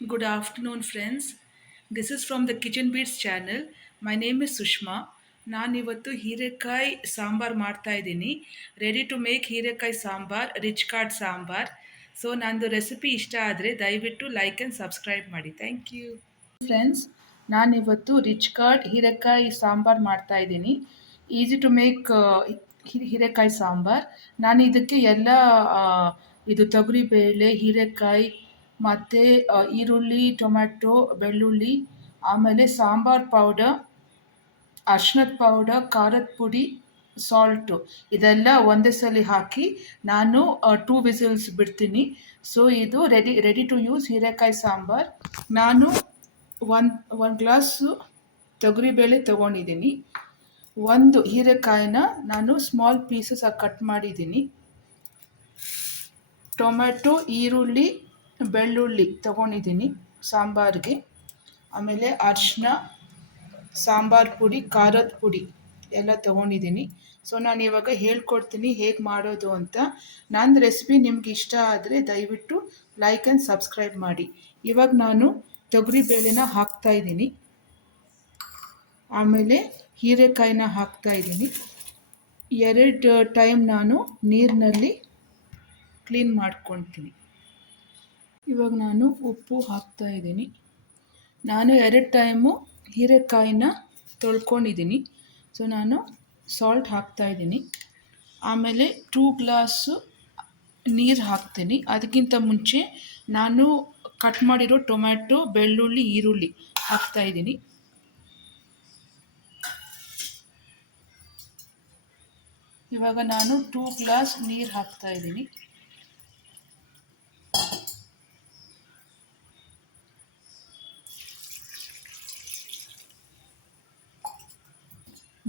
Good afternoon, friends. This is from the Kitchen Beats channel. My name is Sushma. ನಾನಿವತ್ತು ಹೀರೆಕಾಯಿ ಸಾಂಬಾರ್ ಮಾಡ್ತಾ ಇದ್ದೀನಿ. Ready to make ಹೀರೆಕಾಯಿ sambar, rich curd sambar. So ನಂದು recipe ಇಷ್ಟ ಆದರೆ ದಯವಿಟ್ಟು ಲೈಕ್ ಆ್ಯಂಡ್ ಸಬ್ಸ್ಕ್ರೈಬ್ ಮಾಡಿ. Thank you. ಫ್ರೆಂಡ್ಸ್, ನಾನಿವತ್ತು ರಿಚ್ ಕಾರ್ಡ್ ಹೀರೆಕಾಯಿ ಸಾಂಬಾರ್ ಮಾಡ್ತಾ ಇದ್ದೀನಿ. ಈಸಿ ಟು ಮೇಕ್ ಹೀರೆಕಾಯಿ ಸಾಂಬಾರ್. ನಾನು ಇದಕ್ಕೆ ಎಲ್ಲ ಆ, ಇದು ತೊಗರಿಬೇಳೆ, ಹೀರೆಕಾಯಿ ಮತ್ತು ಈರುಳ್ಳಿ, ಟೊಮ್ಯಾಟೊ, ಬೆಳ್ಳುಳ್ಳಿ, ಆಮೇಲೆ ಸಾಂಬಾರ್ ಪೌಡರ್, ಅರ್ಶಿನದ ಪೌಡರ್, ಖಾರದ ಪುಡಿ, ಸಾಲ್ಟು ಇದೆಲ್ಲ ಒಂದೇ ಸಲ ಹಾಕಿ ನಾನು 2 ವಿಸಿಲ್ಸ್ ಬಿಡ್ತೀನಿ. ಸೊ ಇದು ರೆಡಿ ಟು ಯೂಸ್ ಹೀರೆಕಾಯಿ ಸಾಂಬಾರ್. ನಾನು ಒಂದು ಗ್ಲಾಸು ತೊಗರಿಬೇಳೆ ತೊಗೊಂಡಿದ್ದೀನಿ. ಒಂದು ಹೀರೆಕಾಯಿನ ನಾನು ಸ್ಮಾಲ್ ಪೀಸಸ್ ಆಗಿ ಕಟ್ ಮಾಡಿದ್ದೀನಿ. ಟೊಮ್ಯಾಟೊ, ಈರುಳ್ಳಿ, ಬೆಳ್ಳುಳ್ಳಿ ತೊಗೊಂಡಿದ್ದೀನಿ ಸಾಂಬಾರಿಗೆ. ಆಮೇಲೆ ಅರಿಶಿನ, ಸಾಂಬಾರು ಪುಡಿ, ಖಾರದ ಪುಡಿ ಎಲ್ಲ ತೊಗೊಂಡಿದ್ದೀನಿ. ಸೊ ನಾನು ಇವಾಗ ಹೇಳ್ಕೊಡ್ತೀನಿ ಹೇಗೆ ಮಾಡೋದು ಅಂತ. ನನ್ನ ರೆಸಿಪಿ ನಿಮ್ಗೆ ಇಷ್ಟ ಆದರೆ ದಯವಿಟ್ಟು ಲೈಕ್ ಆ್ಯಂಡ್ ಸಬ್ಸ್ಕ್ರೈಬ್ ಮಾಡಿ. ಇವಾಗ ನಾನು ತೊಗರಿಬೇಳೆನ ಹಾಕ್ತಾಯಿದ್ದೀನಿ. ಆಮೇಲೆ ಹೀರೆಕಾಯಿನ ಹಾಕ್ತಾಯಿದ್ದೀನಿ. 2 ಟೈಮ್ ನಾನು ನೀರಿನಲ್ಲಿ ಕ್ಲೀನ್ ಮಾಡ್ಕೊಳ್ತೀನಿ. ಇವಾಗ ನಾನು ಉಪ್ಪು ಹಾಕ್ತಾಯಿದ್ದೀನಿ. ನಾನು 2 ಟೈಮು ಹೀರೆಕಾಯಿನ ತೊಳ್ಕೊಂಡಿದ್ದೀನಿ. ಸೊ ನಾನು ಸಾಲ್ಟ್ ಹಾಕ್ತಾಯಿದ್ದೀನಿ. ಆಮೇಲೆ 2 ಗ್ಲಾಸು ನೀರು ಹಾಕ್ತೀನಿ. ಅದಕ್ಕಿಂತ ಮುಂಚೆ ನಾನು ಕಟ್ ಮಾಡಿರೋ ಟೊಮ್ಯಾಟೊ, ಬೆಳ್ಳುಳ್ಳಿ, ಈರುಳ್ಳಿ ಹಾಕ್ತಾಯಿದ್ದೀನಿ. ಇವಾಗ ನಾನು 2 ಗ್ಲಾಸ್ ನೀರು ಹಾಕ್ತಾಯಿದ್ದೀನಿ.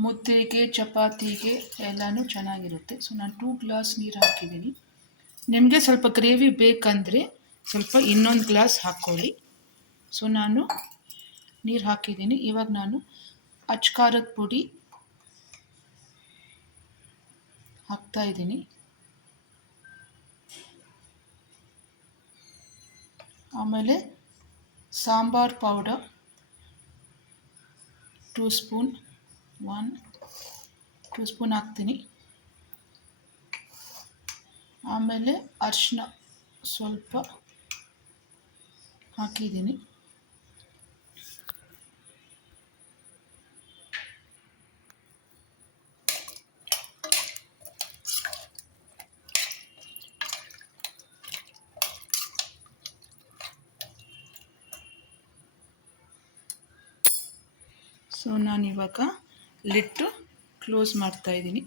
ಮುದ್ದೆಗೆ, ಚಪಾತಿಗೆ ಎಲ್ಲನೂ ಚೆನ್ನಾಗಿರುತ್ತೆ. ಸೊ ನಾನು 2 ಗ್ಲಾಸ್ ನೀರು ಹಾಕಿದ್ದೀನಿ. ನಿಮಗೆ ಸ್ವಲ್ಪ ಗ್ರೇವಿ ಬೇಕಂದರೆ ಸ್ವಲ್ಪ ಇನ್ನೊಂದು ಗ್ಲಾಸ್ ಹಾಕ್ಕೊಳ್ಳಿ. ಸೊ ನಾನು ನೀರು ಹಾಕಿದ್ದೀನಿ. ಇವಾಗ ನಾನು ಖಾರದ ಪುಡಿ ಹಾಕ್ತಾಯಿದ್ದೀನಿ. ಆಮೇಲೆ ಸಾಂಬಾರ್ ಪೌಡರ್ 2 ಸ್ಪೂನ್, 1 2 ಸ್ಪೂನ್ ಹಾಕ್ತೀನಿ. ಆಮೇಲೆ ಅರಿಶಿನ ಸ್ವಲ್ಪ ಹಾಕಿದ್ದೀನಿ. ಸೊ ನಾನಿವಾಗ ಲಿಟ್ಟು ಕ್ಲೋಸ್ ಮಾಡ್ತಾಯಿದ್ದೀನಿ.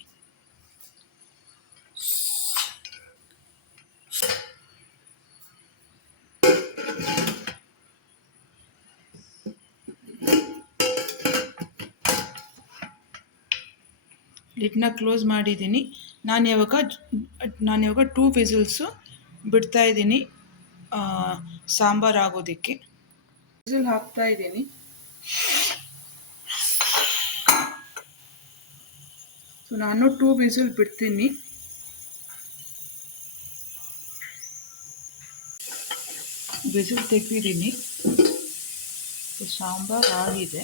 ಲಿಡ್ನ ಕ್ಲೋಸ್ ಮಾಡಿದ್ದೀನಿ. ನಾನಿವಾಗ 2 ವಿಸಿಲ್ಸು ಬಿಡ್ತಾಯಿದ್ದೀನಿ ಸಾಂಬಾರು ಆಗೋದಕ್ಕೆ. ವಿಸಿಲ್ ಹಾಕ್ತಾಯಿದ್ದೀನಿ. ಸೊ ನಾನು 2 ವಿಸಿಲ್ ಬಿಡ್ತೀನಿ. ವಿಸಿಲ್ ತೆಗೆದಿದ್ದೀನಿ. ಸಾಂಬಾರು ಆಗಿದೆ.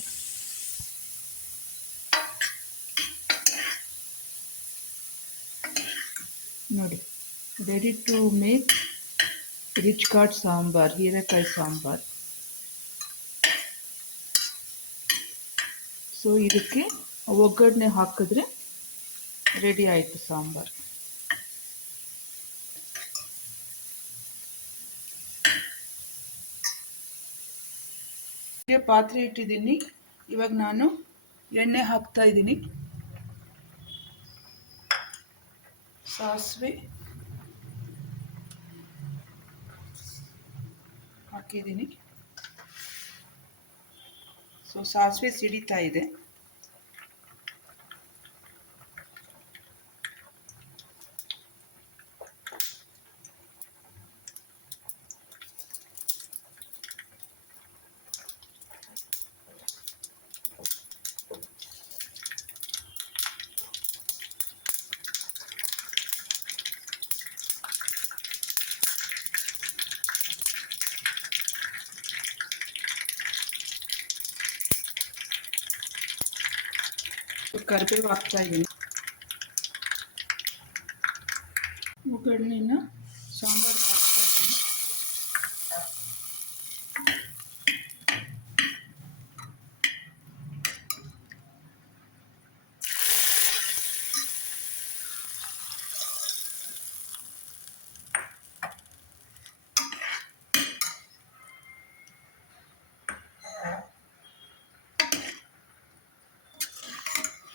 ನೋಡಿ, ready to make rich curd sambar, ಹೀರೆಕಾಯಿ ಸಾಂಬಾರ್. ಸೊ ಇದಕ್ಕೆ ಒಗ್ಗರಣೆ ಹಾಕಿದ್ರೆ ರೆಡಿ ಆಯಿತು ಸಾಂಬಾರ್. ಪಾತ್ರೆ ಇಟ್ಟಿದ್ದೀನಿ. ಇವಾಗ ನಾನು ಎಣ್ಣೆ ಹಾಕ್ತಾಯಿದ್ದೀನಿ. ಸಾಸಿವೆ ಹಾಕಿದ್ದೀನಿ. ಸೊ ಸಾಸಿವೆ ಸಿಡಿತಾ ಇದೆ. ಕರಿಬೇವು ಹಾಕ್ತಾ ಇದ್ದೀನಿ. ಒಗ್ಗರಣೆನ ಸಾಂಬಾರು ಹಾಕ್ತಾ ಇದ್ದೀನಿ.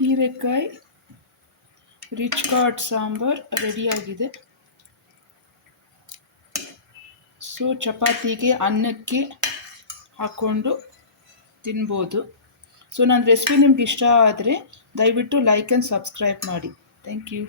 ಹೀರೆಕಾಯಿ ರಿಚ್ ಕಾರ್ಡ್ ಸಾಂಬಾರ್ ರೆಡಿಯಾಗಿದೆ. ಸೊ ಚಪಾತಿಗೆ ಅನ್ನಕ್ಕೆ ಹಾಕ್ಕೊಂಡು ತಿನ್ಬೋದು. ಸೊ ನನ್ನ ರೆಸಿಪಿ ನಿಮ್ಗೆ ಇಷ್ಟ ಆದರೆ ದಯವಿಟ್ಟು ಲೈಕ್ ಆ್ಯಂಡ್ ಸಬ್ಸ್ಕ್ರೈಬ್ ಮಾಡಿ. Thank you.